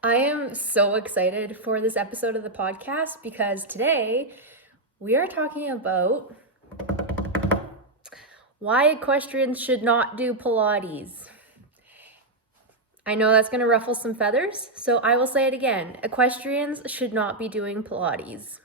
I am so excited for this episode of the podcast because today we are talking about why equestrians should not do Pilates. I know that's going to ruffle some feathers, so I will say it again. Equestrians should not be doing Pilates.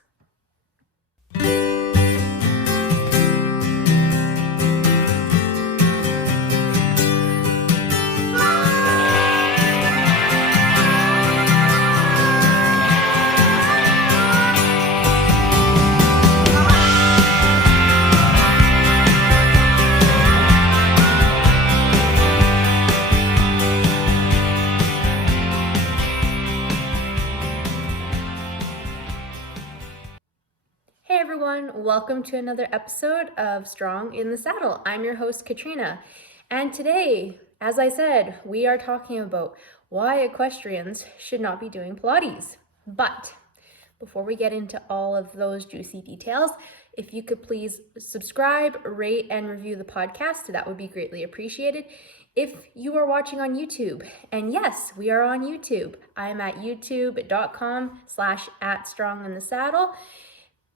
Hey everyone, welcome to another episode of Strong in the Saddle. I'm your host, Katrina. And today, as I said, we are talking about why equestrians should not be doing Pilates. But before we get into all of those juicy details, if you could please subscribe, rate, and review the podcast, that would be greatly appreciated. If you are watching on YouTube, and yes, we are on YouTube. I'm at youtube.com/@stronginthesaddle.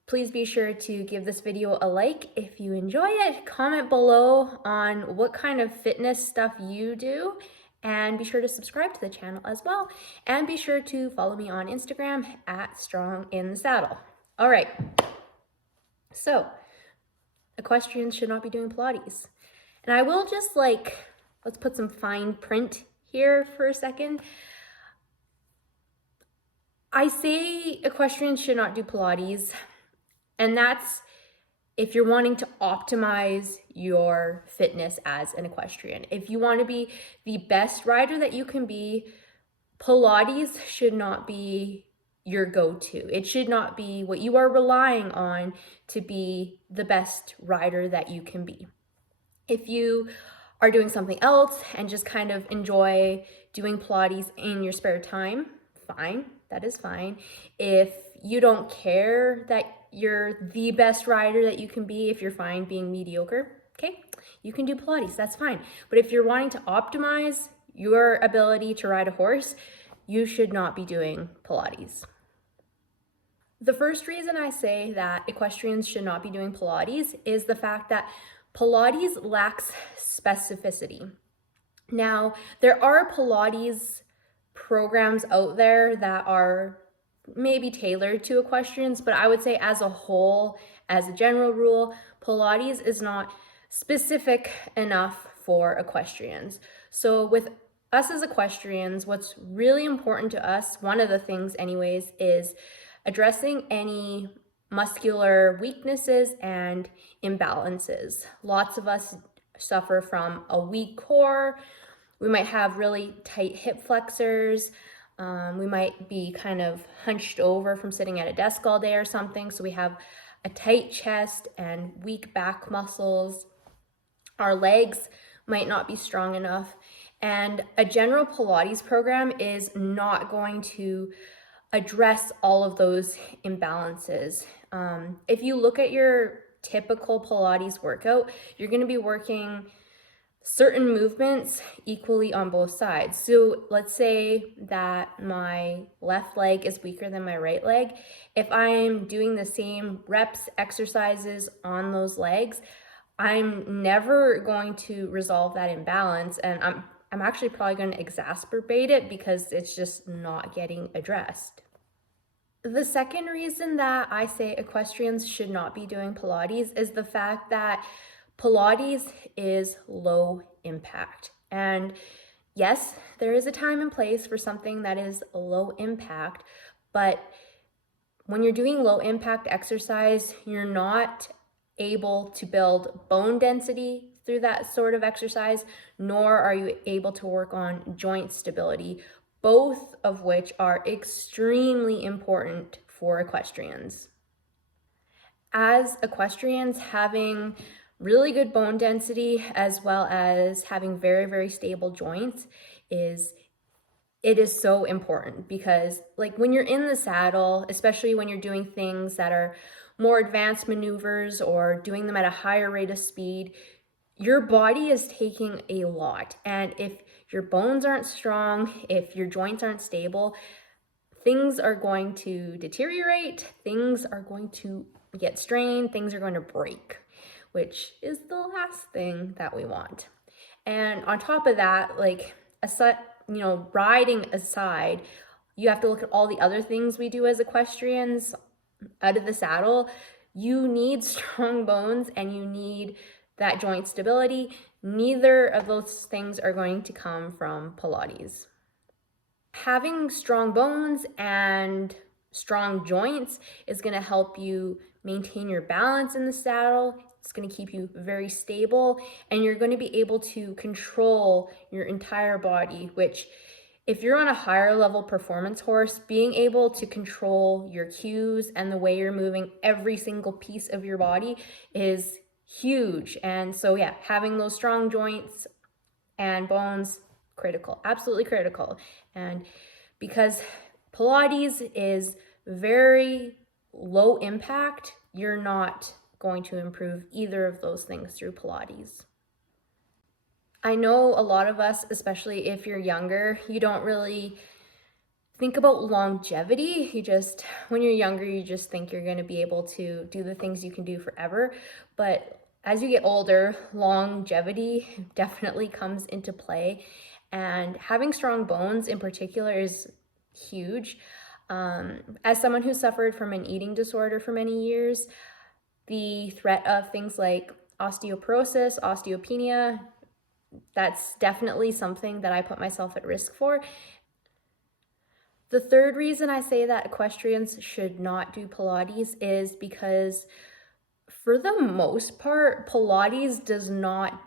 Please be sure to give this video a like if you enjoy it. Comment below on what kind of fitness stuff you do. And be sure to subscribe to the channel as well. And be sure to follow me on Instagram @stronginthesaddle. All right. So, equestrians should not be doing Pilates. And I will just let's put some fine print here for a second. I say equestrians should not do Pilates. And that's if you're wanting to optimize your fitness as an equestrian. If you want to be the best rider that you can be, Pilates should not be your go-to. It should not be what you are relying on to be the best rider that you can be. If you are doing something else and just kind of enjoy doing Pilates in your spare time, fine, that is fine. If you don't care that you're the best rider that you can be, if you're fine being mediocre, okay, you can do Pilates, that's fine. But if you're wanting to optimize your ability to ride a horse, you should not be doing Pilates. The first reason I say that equestrians should not be doing Pilates is the fact that Pilates lacks specificity. Now, there are Pilates programs out there that are maybe tailored to equestrians, but I would say as a whole, as a general rule, Pilates is not specific enough for equestrians. So with us as equestrians, what's really important to us, one of the things anyways, is addressing any muscular weaknesses and imbalances. Lots of us suffer from a weak core. We might have really tight hip flexors. We might be kind of hunched over from sitting at a desk all day or something. So we have a tight chest and weak back muscles. Our legs might not be strong enough. And a general Pilates program is not going to address all of those imbalances. If you look at your typical Pilates workout, you're going to be working certain movements equally on both sides. So let's say that my left leg is weaker than my right leg. If I'm doing the same reps, exercises on those legs, I'm never going to resolve that imbalance, and I'm actually probably going to exacerbate it because it's just not getting addressed. The second reason that I say equestrians should not be doing Pilates is the fact that Pilates is low impact. And yes, there is a time and place for something that is low impact, but when you're doing low impact exercise, you're not able to build bone density through that sort of exercise, nor are you able to work on joint stability, both of which are extremely important for equestrians. As equestrians, having really good bone density as well as having very, very stable joints is so important, because when you're in the saddle, especially when you're doing things that are more advanced maneuvers or doing them at a higher rate of speed, your body is taking a lot. And if your bones aren't strong, if your joints aren't stable, things are going to deteriorate, things are going to get strained, things are going to break, which is the last thing that we want. And on top of that, like riding aside, you have to look at all the other things we do as equestrians out of the saddle. You need strong bones and you need that joint stability. Neither of those things are going to come from Pilates. Having strong bones and strong joints is going to help you maintain your balance in the saddle. It's going to keep you very stable, and you're going to be able to control your entire body, which if you're on a higher level performance horse, being able to control your cues and the way you're moving every single piece of your body is huge. And so yeah, having those strong joints and bones, critical, absolutely critical. And because Pilates is very low impact, you're not going to improve either of those things through Pilates. I know a lot of us, especially if you're younger, you don't really think about longevity. When you're younger, you just think you're going to be able to do the things you can do forever. But as you get older, longevity definitely comes into play. And having strong bones in particular is huge. As someone who suffered from an eating disorder for many years, the threat of things like osteoporosis, osteopenia, that's definitely something that I put myself at risk for. The third reason I say that equestrians should not do Pilates is because for the most part, Pilates does not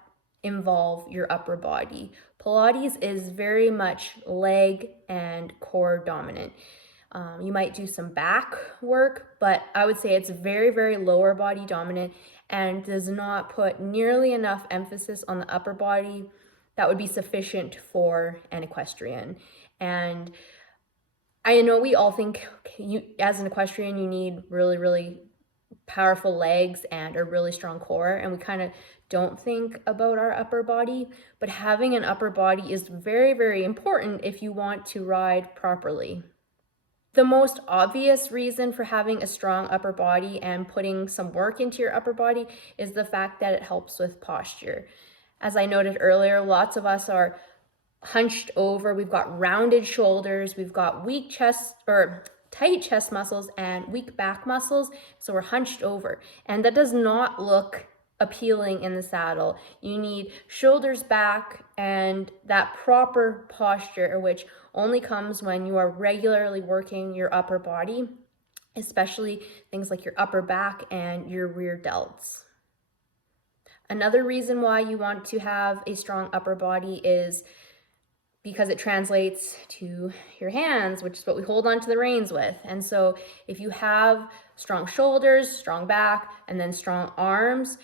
involve your upper body. Pilates is very much leg and core dominant. You might do some back work, but I would say it's very, very lower body dominant and does not put nearly enough emphasis on the upper body that would be sufficient for an equestrian. And I know we all think as an equestrian, you need really, really powerful legs and a really strong core, and we kind of don't think about our upper body, but having an upper body is very, very important if you want to ride properly. The most obvious reason for having a strong upper body and putting some work into your upper body is the fact that it helps with posture. As I noted earlier, lots of us are hunched over, we've got rounded shoulders, we've got weak chest or tight chest muscles and weak back muscles, so we're hunched over, and that does not look appealing in the saddle. You need shoulders back and that proper posture, which only comes when you are regularly working your upper body, especially things like your upper back and your rear delts. Another reason why you want to have a strong upper body is because it translates to your hands, which is what we hold onto the reins with. And so if you have strong shoulders, strong back, and then strong arms,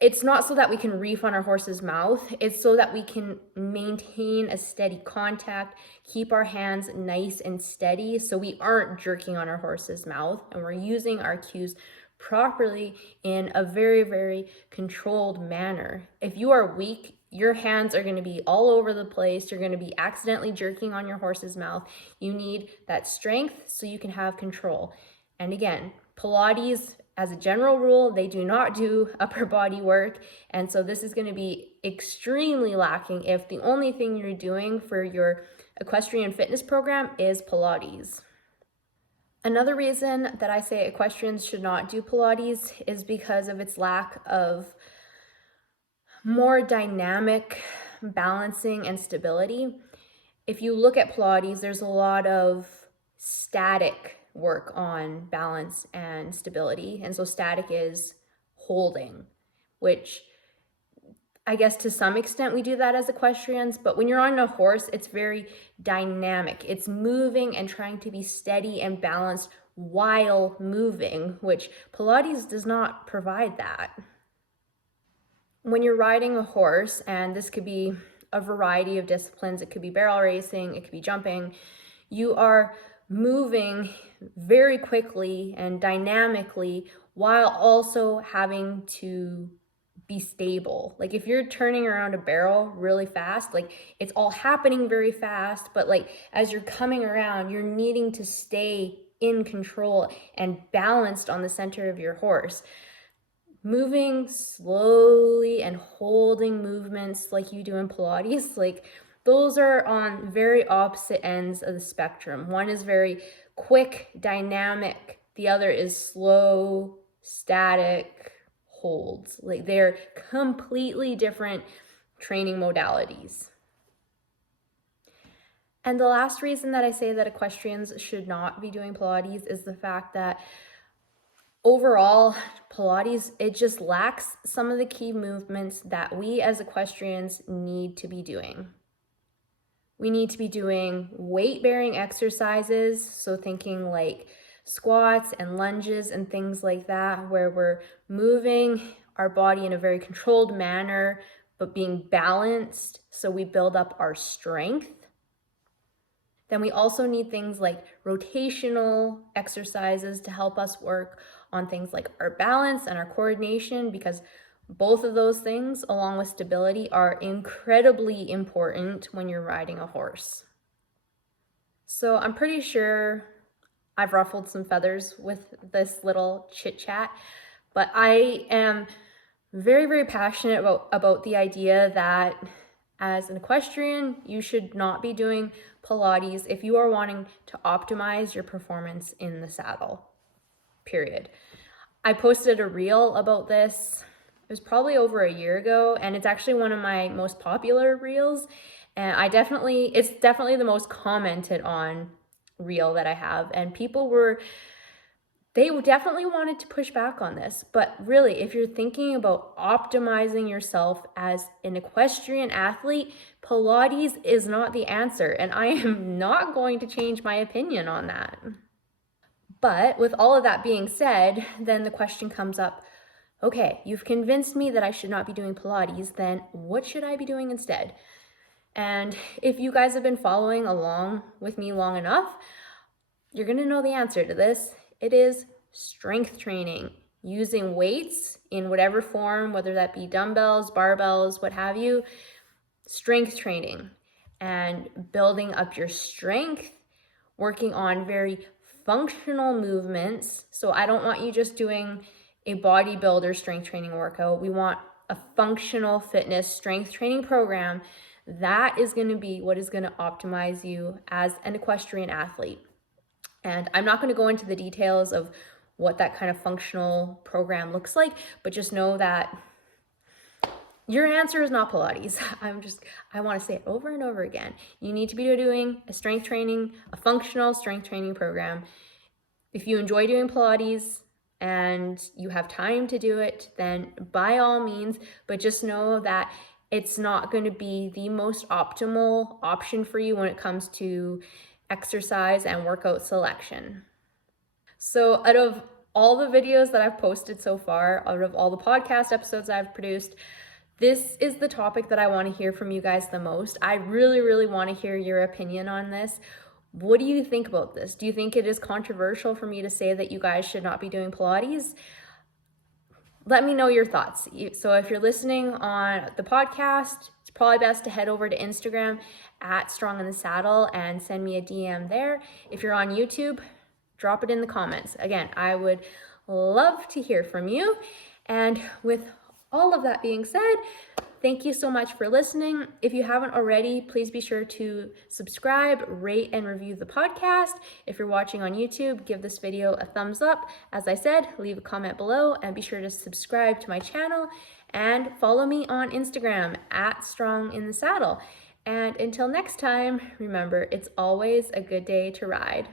it's not so that we can reef on our horse's mouth. It's so that we can maintain a steady contact, keep our hands nice and steady so we aren't jerking on our horse's mouth, and we're using our cues properly in a very, very controlled manner. If you are weak, your hands are going to be all over the place. You're going to be accidentally jerking on your horse's mouth. You need that strength so you can have control. And again, Pilates, as a general rule, they do not do upper body work. And so this is going to be extremely lacking if the only thing you're doing for your equestrian fitness program is Pilates. Another reason that I say equestrians should not do Pilates is because of its lack of more dynamic balancing and stability. If you look at Pilates, there's a lot of static work on balance and stability. And so static is holding, which I guess to some extent we do that as equestrians, but when you're on a horse, it's very dynamic. It's moving and trying to be steady and balanced while moving, which Pilates does not provide that. When you're riding a horse, and this could be a variety of disciplines, it could be barrel racing, it could be jumping, you are moving very quickly and dynamically while also having to be stable. Like if you're turning around a barrel really fast, like it's all happening very fast, but like as you're coming around, you're needing to stay in control and balanced on the center of your horse. Moving slowly and holding movements like you do in Pilates, like those are on very opposite ends of the spectrum. One is very quick, dynamic. The other is slow, static holds. Like they're completely different training modalities. And the last reason that I say that equestrians should not be doing Pilates is the fact that overall, Pilates, it just lacks some of the key movements that we as equestrians need to be doing. We need to be doing weight-bearing exercises, so thinking like squats and lunges and things like that, where we're moving our body in a very controlled manner, but being balanced so we build up our strength. Then we also need things like rotational exercises to help us work on things like our balance and our coordination, because both of those things, along with stability, are incredibly important when you're riding a horse. So I'm pretty sure I've ruffled some feathers with this little chit chat, but I am very, very passionate about the idea that as an equestrian, you should not be doing Pilates if you are wanting to optimize your performance in the saddle, period. I posted a reel about this. It was probably over a year ago, and it's actually one of my most popular reels. And it's definitely the most commented on reel that I have. And they definitely wanted to push back on this. But really, if you're thinking about optimizing yourself as an equestrian athlete, Pilates is not the answer. And I am not going to change my opinion on that. But with all of that being said, then the question comes up, okay, you've convinced me that I should not be doing Pilates, then what should I be doing instead? And if you guys have been following along with me long enough, you're gonna know the answer to this. It is strength training, using weights in whatever form, whether that be dumbbells, barbells, what have you, strength training and building up your strength, working on very functional movements. So I don't want you just doing a bodybuilder strength training workout. We want a functional fitness strength training program. That is going to be what is going to optimize you as an equestrian athlete. And I'm not going to go into the details of what that kind of functional program looks like, but just know that your answer is not Pilates. I want to say it over and over again. You need to be doing a strength training, a functional strength training program. If you enjoy doing Pilates and you have time to do it, then by all means, but just know that it's not going to be the most optimal option for you when it comes to exercise and workout selection. So out of all the videos that I've posted so far, out of all the podcast episodes I've produced, this is the topic that I want to hear from you guys the most. I really, really want to hear your opinion on this. What do you think about this? Do you think it is controversial for me to say that you guys should not be doing Pilates? Let me know your thoughts. So if you're listening on the podcast, it's probably best to head over to Instagram at Strong in the Saddle and send me a DM there. If you're on YouTube, drop it in the comments. Again, I would love to hear from you. And with all of that being said, thank you so much for listening. If you haven't already, please be sure to subscribe, rate, and review the podcast. If you're watching on YouTube, give this video a thumbs up. As I said, leave a comment below and be sure to subscribe to my channel and follow me on Instagram at Strong in the Saddle. And until next time, remember, it's always a good day to ride.